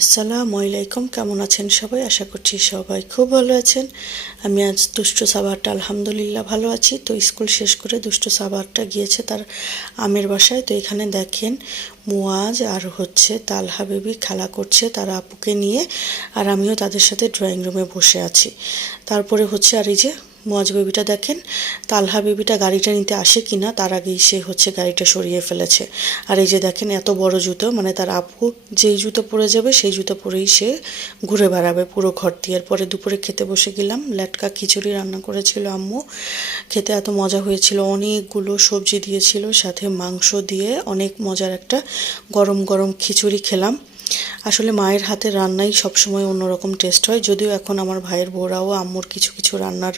আসসালামু আলাইকুম, কেমন আছেন সবাই? আশা করছি সবাই খুব ভালো আছেন। আমি আজ দুষ্টু সাবারটা আলহামদুলিল্লাহ ভালো আছি। তো স্কুল শেষ করে দুষ্টু সাবারটা গিয়েছে তার আমের বাসায়। তো এখানে দেখেন মুয়াজ আর হচ্ছে তালহা বেবি খেলা করছে তার আপুকে নিয়ে, আর আমিও তাদের সাথে ড্রয়িং রুমে বসে আছি। তারপরে হচ্ছে আর এই যে মুয়াজ বেবিটা দেখেন, তালহা বেবিটা গাড়িটা নিতে আসে কিনা তার আগেই সে হচ্ছে গাড়িটা সরিয়ে ফেলেছে। আর এই যে দেখেন এত বড় জুতো, মানে তার আপু যেই জুতো পরে যাবে সেই জুতো পরেই সে ঘুরে বেড়াবে পুরো ঘর দিয়ে। এরপরে দুপুরে খেতে বসে গেলাম, লেটকা খিচুড়ি রান্না করেছিল আম্মু। খেতে এত মজা হয়েছিল, অনেকগুলো সবজি দিয়েছিল, সাথে মাংস দিয়ে অনেক মজার একটা গরম গরম খিচুড়ি খেলাম। আসলে মায়ের হাতের রান্নাই সবসময় অন্যরকম টেস্ট হয়। যদিও এখন আমার ভাইয়ের বউরাও আম্মুর কিছু কিছু রান্নার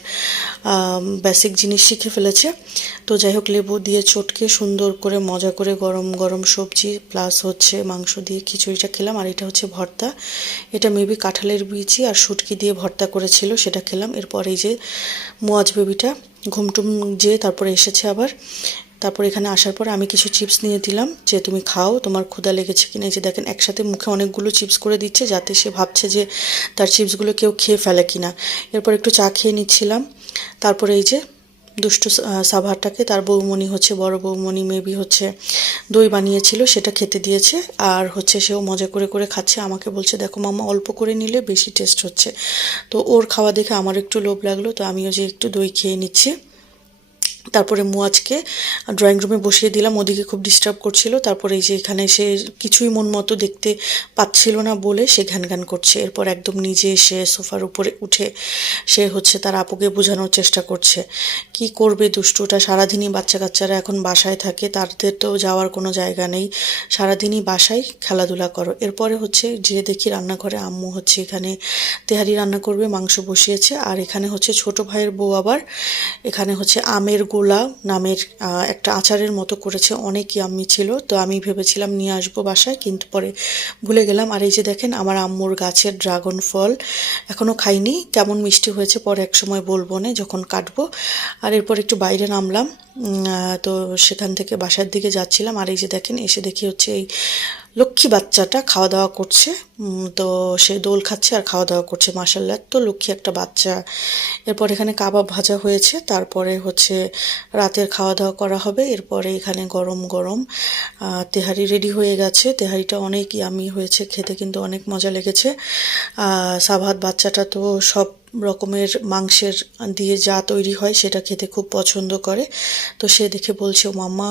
বেসিক জিনিস শিখে ফেলেছে। তো যাই হোক, লেবু দিয়ে চটকে সুন্দর করে মজা করে গরম গরম সবজি প্লাস হচ্ছে মাংস দিয়ে খিচুড়িটা খেলাম। আর এটা হচ্ছে ভর্তা, এটা মেবি কাঁঠালের বিচি আর শুটকি দিয়ে ভর্তা করেছিল, সেটা খেলাম। এরপর এই যে মোয়াজ বেবিটা ঘুমটুম যে তারপরে এসেছে আবার। তারপর এখানে আসার পর আমি কিছু চিপস নিয়ে দিলাম যে তুমি খাও, তোমার ক্ষুধা লেগেছে কিনা। এই যে দেখেন একসাথে মুখে অনেকগুলো চিপস করে দিচ্ছে, যাতে সে ভাবছে যে তার চিপসগুলো কেউ খেয়ে ফেলে কিনা। এরপর একটু চা খেয়ে নিচ্ছিলাম। তারপরে এই যে দুষ্টু সাভারটাকে তার বৌমণি হচ্ছে, বড় বৌমণি মেবি হচ্ছে দই বানিয়েছিল, সেটা খেতে দিয়েছে। আর হচ্ছে সেও মজা করে করে খাচ্ছে, আমাকে বলছে দেখো মাম্মা অল্প করে নিলে বেশি টেস্ট হচ্ছে। তো ওর খাওয়া দেখে আমার একটু লোভ লাগলো, তো আমিও যে একটু দই খেয়ে নিচ্ছি। তারপরে মুয়াজকে ড্রয়িং রুমে বসিয়ে দিলাম, ওদিকে খুব ডিস্টার্ব করছিল। তারপরে এই যে এখানে সে কিছুই মন মতো দেখতে পাচ্ছিল না বলে সে ঘ্যান ঘ্যান করছে। এরপর একদম নিজে এসে সোফার উপরে উঠে সে হচ্ছে তার আপুকে বোঝানোর চেষ্টা করছে। কি করবে দুষ্টুটা, সারাদিনই বাচ্চা কাচ্চারা এখন বাসায় থাকে, তাদের তো যাওয়ার কোনো জায়গা নেই, সারাদিনই বাসায় খেলাধুলা করো। এরপরে হচ্ছে যে দেখি রান্নাঘরে আম্মু হচ্ছে এখানে তেহারি রান্না করবে, মাংস বসিয়েছে। আর এখানে হচ্ছে ছোট ভাইয়ের বউ আবার এখানে হচ্ছে আমের গোলা নামের একটা আচারের মতো করেছে, অনেক ইয়াম্মি ছিল। তো আমি ভেবেছিলাম নিয়ে আসবো বাসায়, কিন্তু পরে ভুলে গেলাম। আর এই যে দেখেন আমার আম্মুর গাছের ড্রাগন ফল, এখনও খাইনি, কেমন মিষ্টি হয়েছে পরে এক সময় বলবো না যখন কাটবো। আর এরপর একটু বাইরে নামলাম, তো সেখান থেকে বাসার দিকে যাচ্ছিলাম। আর এই যে দেখেন এসে দেখি হচ্ছে এই লক্ষ্মী বাচ্চাটা খাওয়া দাওয়া করছে। তো সে দোল খাচ্ছে আর খাওয়া দাওয়া করছে, মাশাআল্লাহ তো লক্ষ্মী একটা বাচ্চা। এরপর এখানে কাবাব ভাজা হয়েছে, তারপরে হচ্ছে রাতের খাওয়া দাওয়া করা হবে। এরপরে এখানে গরম গরম তেহারি রেডি হয়ে গেছে, তেহারিটা অনেক ইয়ামি হয়েছে, খেতে কিন্তু অনেক মজা লেগেছে। সাভাত বাচ্চাটা তো সব রকমের মাংসের দিয়ে যা তৈরি হয় সেটা খেতে খুব পছন্দ করে। তো সে দেখে বলছে ও মাম্মা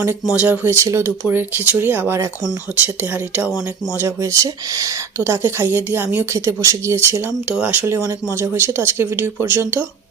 অনেক মজার হয়েছিল দুপুরের খিচুড়ি, আবার এখন হচ্ছে তেহারিটাও অনেক মজা হয়েছে। তো তাকে খাইয়ে দিয়ে আমিও খেতে বসে গিয়েছিলাম। তো আসলে অনেক মজা হয়েছে। তো আজকে ভিডিও পর্যন্ত।